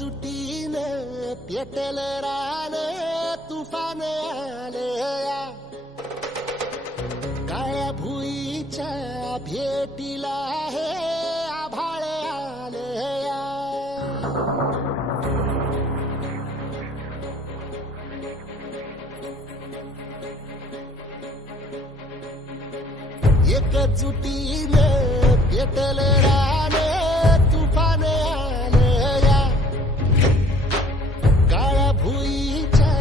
एकजुटीनं पेटलं रान तुफान आलया काळ्या भुईच्या भेटीला हे आभाळ आलया एकजुटीनं पेटलं रान तुफान आलया काळ्या भुईच्या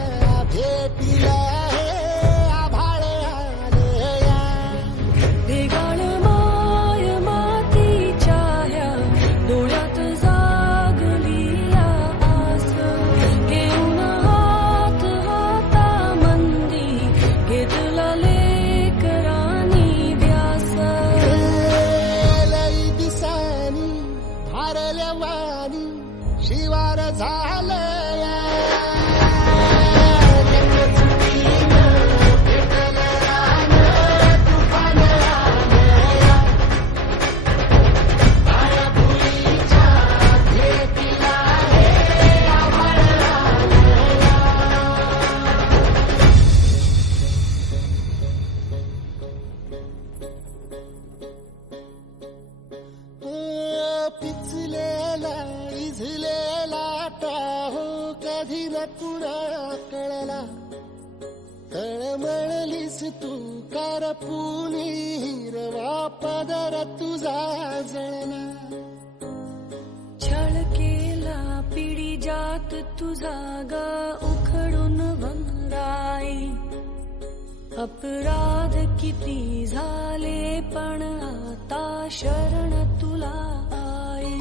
भेटीला हे आभाळ आलया वेगाळ माय मातीच्या ह्या डोळ्यात जागली या आस घेऊन हात हातामंदी घेतला लेकरांनी ध्यास लई दिसानी भारल्या वाणी शिवार झालया पिचलेला इझलेला टाहो कधी न कुणा कळला तळमळलीस तू कारपुनी हिरवा पदर तुझा जळला छळ केला पिढी जात तुझा ग उखडून वंगराई अपराध किती झाले पण आता शरण तुला आई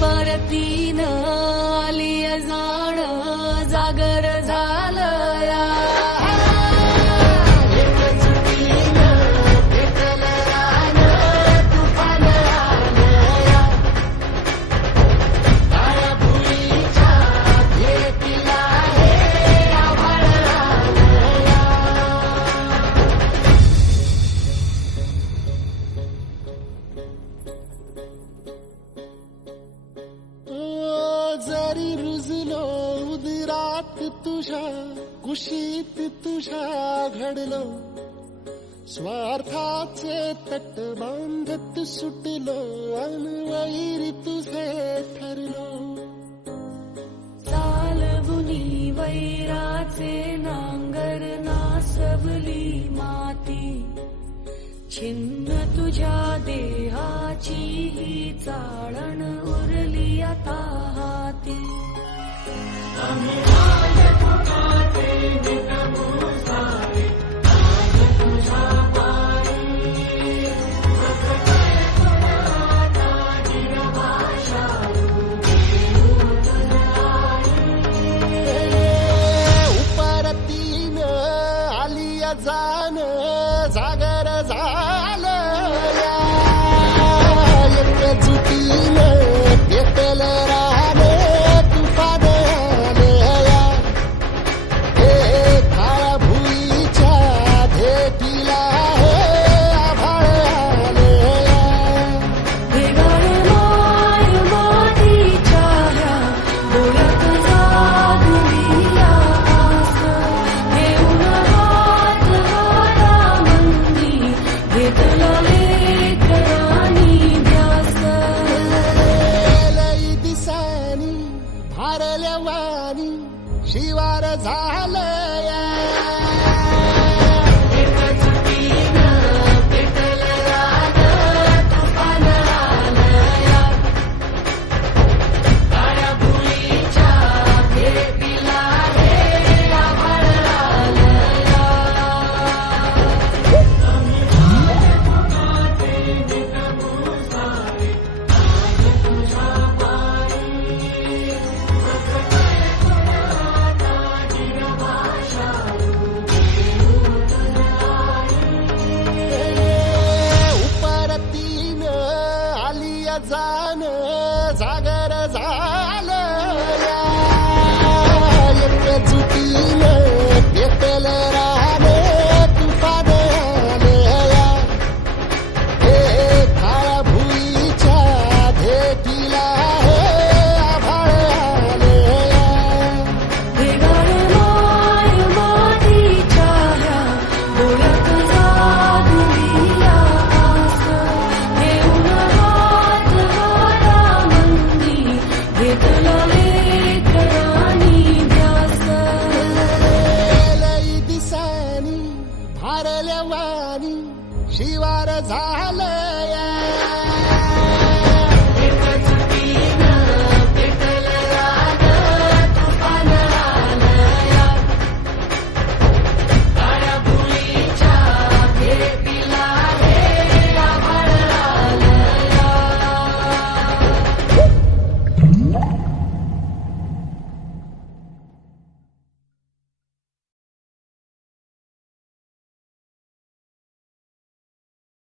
परतीन आली जाण जागर झालया जरी रुजलो उदरात तुझ्या कुशीत तुझ्या घडलो स्वार्थाचे तट बांधत सुटलो अनवैरी तुझे ठरलो चालवुनी वैराचे नांगर नासवली माती छिन्न तुझ्या देहाची ही चाळण उरली आता हाती उपरतीन आलिया जाण जागर झालया एकजुटीनं पेटलं रान तुफान आलया हे काळ्या भुई जाण जागर झालं